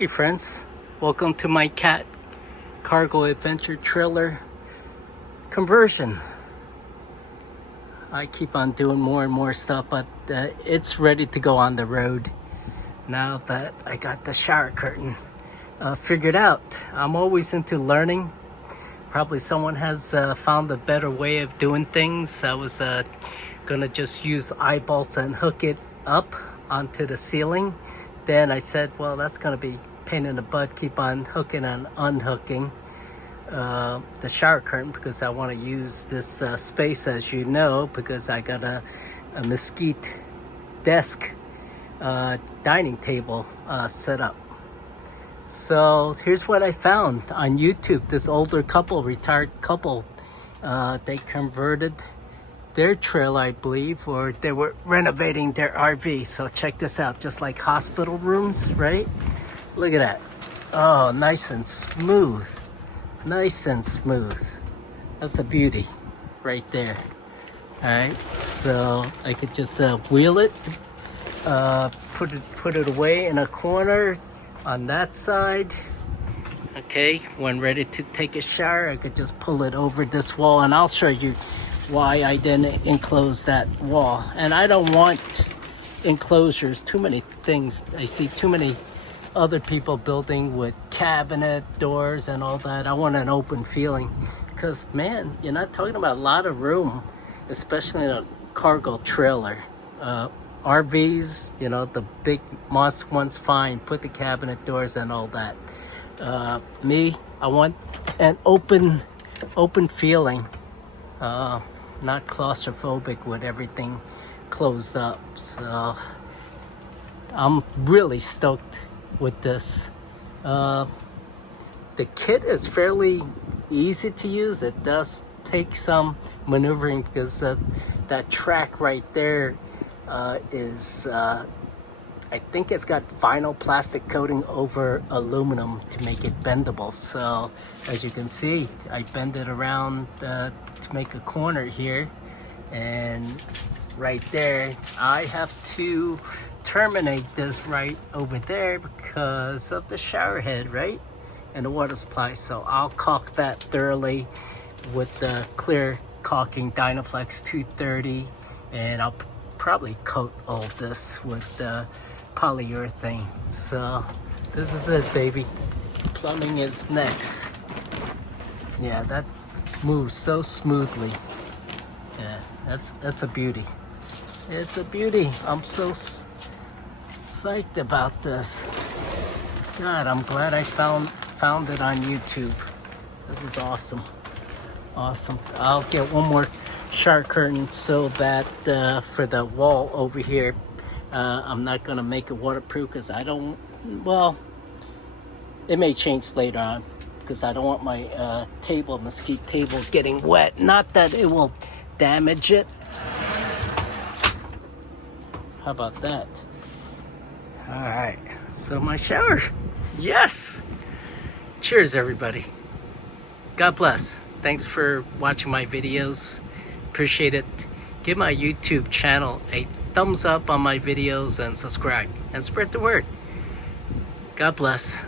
Hey friends, welcome to my cat cargo adventure trailer conversion. I keep on doing more and more stuff, but it's ready to go on the road now that I got the shower curtain figured out. I'm always into learning. Probably someone has found a better way of doing things. I was gonna just use eye bolts and hook it up onto the ceiling. Then I said, well, that's gonna be pain in the butt, keep on hooking and unhooking the shower curtain, because I want to use this space, as you know, because I got a mesquite desk dining table set up. So here's what I found on YouTube. This older couple, retired couple, they converted their trailer, I believe, or they were renovating their RV. So check this out, just like hospital rooms, right? Look at that. Oh, nice and smooth. Nice and smooth. That's a beauty right there. All right, so I could just wheel it, put it away in a corner on that side. Okay, when ready to take a shower, I could just pull it over this wall, and I'll show you why I didn't enclose that wall. And I don't want enclosures, too many things. I see too many other people building with cabinet doors and all that. I want an open feeling, because man, you're not talking about a lot of room, especially in a cargo trailer. RVs, you know, the big monster ones, fine, put the cabinet doors and all that. Me, I want an open feeling, not claustrophobic with everything closed up. So I'm really stoked with this. The kit is fairly easy to use. It does take some maneuvering, because that track right there is I think it's got vinyl plastic coating over aluminum to make it bendable. So as you can see, I bend it around to make a corner here, and right there I have to terminate this right over there because of the shower head, right, and the water supply. So I'll caulk that thoroughly with the clear caulking Dynaflex 230, and I'll probably coat all this with the polyurethane. So this is it, baby. Plumbing is next. Yeah, that moves so smoothly. Yeah, that's a beauty. It's a beauty. I'm so psyched about this. God, I'm glad I found it on YouTube. This is awesome. Awesome. I'll get one more shower curtain so that for the wall over here, I'm not gonna make it waterproof, because I don't, well, it may change later on, because I don't want my mesquite table getting wet. Not that it will damage it. How about that? All right, so my shower. Yes. Cheers, everybody. God bless. Thanks for watching my videos. Appreciate it. Give my YouTube channel a thumbs up on my videos and subscribe and spread the word. God bless.